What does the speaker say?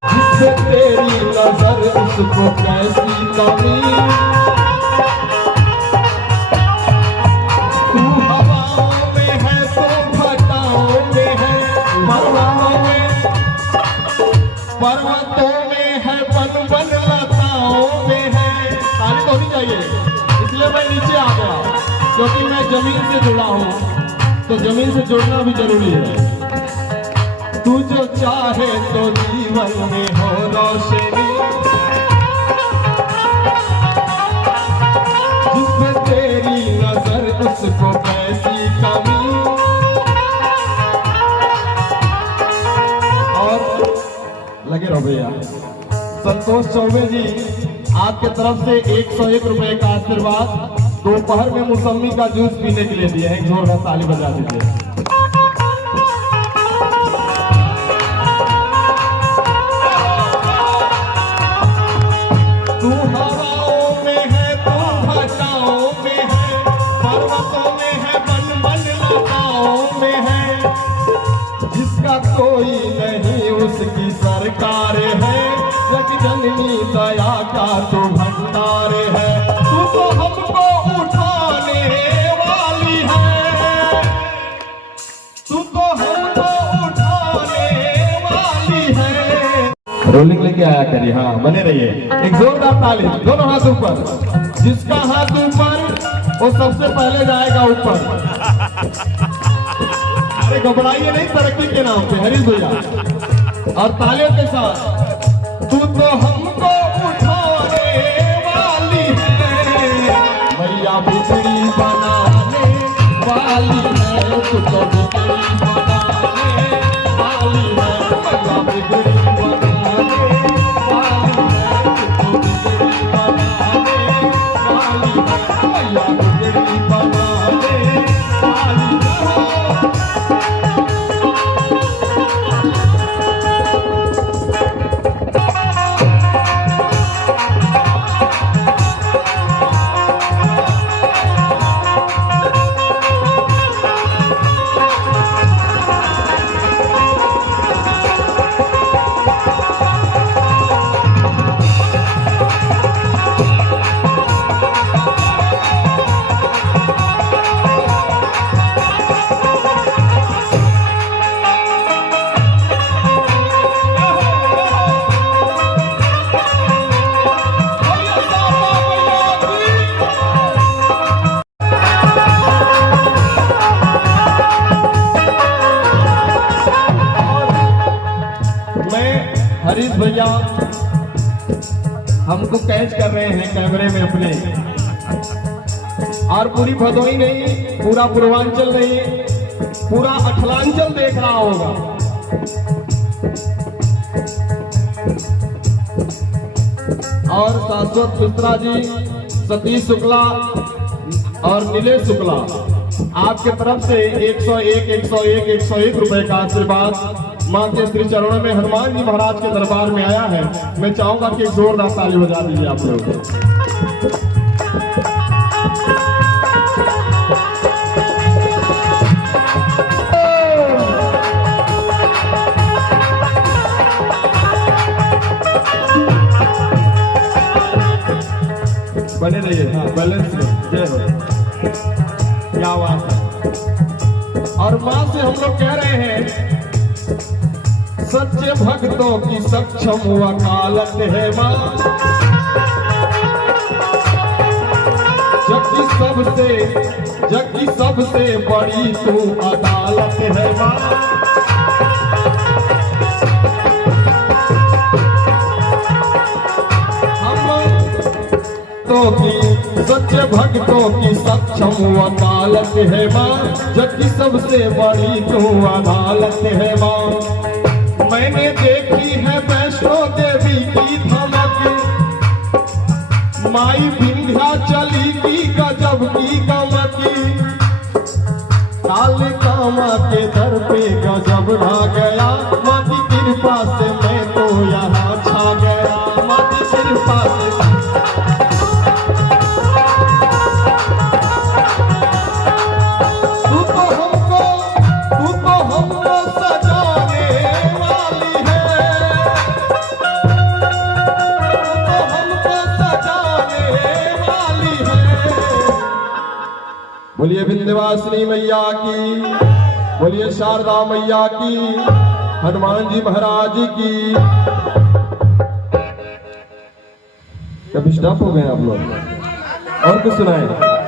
जिससे तेरी नजर उसको कैसी कमी, तू हवाओं में है तो घटाओं में है, पर्वतों में है बन बन लताओं में है। ताली तो होनी चाहिए, इसलिए मैं नीचे आ गया क्योंकि मैं जमीन से जुड़ा हूँ, तो जमीन से जुड़ना भी जरूरी है। तू जो चाहे तो जीवन में हो रोशनी, जिसमें तेरी नजर उसको कैसी कमी। और लगे रहो भैया। संतोष चौबे जी आपके तरफ से 101 रुपए का आशीर्वाद दोपहर में मौसमी का जूस पीने के लिए दिया है। एक जोरदार ताली बजा दीजिए। तू हवाओं में है तू घटाओं में है, पर्वतों में है बन बन लताओं में है, जिसका कोई नहीं उसकी सरकार है, जग जननी दया का तू भंडार है। तू तो हमको उठाने वाली है, तू तो हमको उठाने वाली है। रोलिंग लेके आया करिए, हाँ बने रहिए। एक जोरदार ताली, दोनों हाथ ऊपर। जिसका हाथ ऊपर वो सबसे पहले जाएगा ऊपर। अरे घबराइए नहीं तरक्की के नाम पे हरीश भैया। और तालियों के साथ तू तो हमको उठाने वाली है, भैया बिजली बनाने वाली है, तू तो बिजली बनाने वाली है, भैया बिजली बनाने वाली है, तू तो बिजली बनाने वाली है, भैया बिजली बनाने वाली है। हरीश भैया हमको कैच कर रहे हैं कैमरे में अपने, और पूरी भदोही नहीं, पूरा पूर्वांचल नहीं, पूरा अठलांचल देख रहा होगा। और शाश्वत मिश्रा जी, सतीश शुक्ला और नीलेश शुक्ला आपके तरफ से 101 रुपए का आशीर्वाद मां के श्री चरणों में हनुमान जी महाराज के दरबार में आया है। मैं चाहूंगा कि एक जोरदार ताली बजा दीजिए आप लोग। बने रहिए, हाँ बैलेंस में। जय हो, क्या बात है। और मां से हम लोग कह रहे हैं, सच्चे भक्तों की सक्षम वकालत है मां, जग की सबसे बड़ी तू अदालत है मां। सच्चे भक्तों की सक्षम वकालत है मां, जग की सबसे बड़ी तू अदालत है मां। मैंने देखी है वैष्णो देवी की धमक, माई विंध्याचली की गजब की गमकी, काली कामा के दर पे गजब ढा गया, माँ की कृपा से मैं तो यहाँ छा गया, माँ की कृपा से। तू तो बोलिए विंध्यवासिनी मैया की, बोलिए शारदा मैया की, हनुमान जी महाराज की। कभी स्टॉप हो गए आप लोग, और कुछ सुनाए?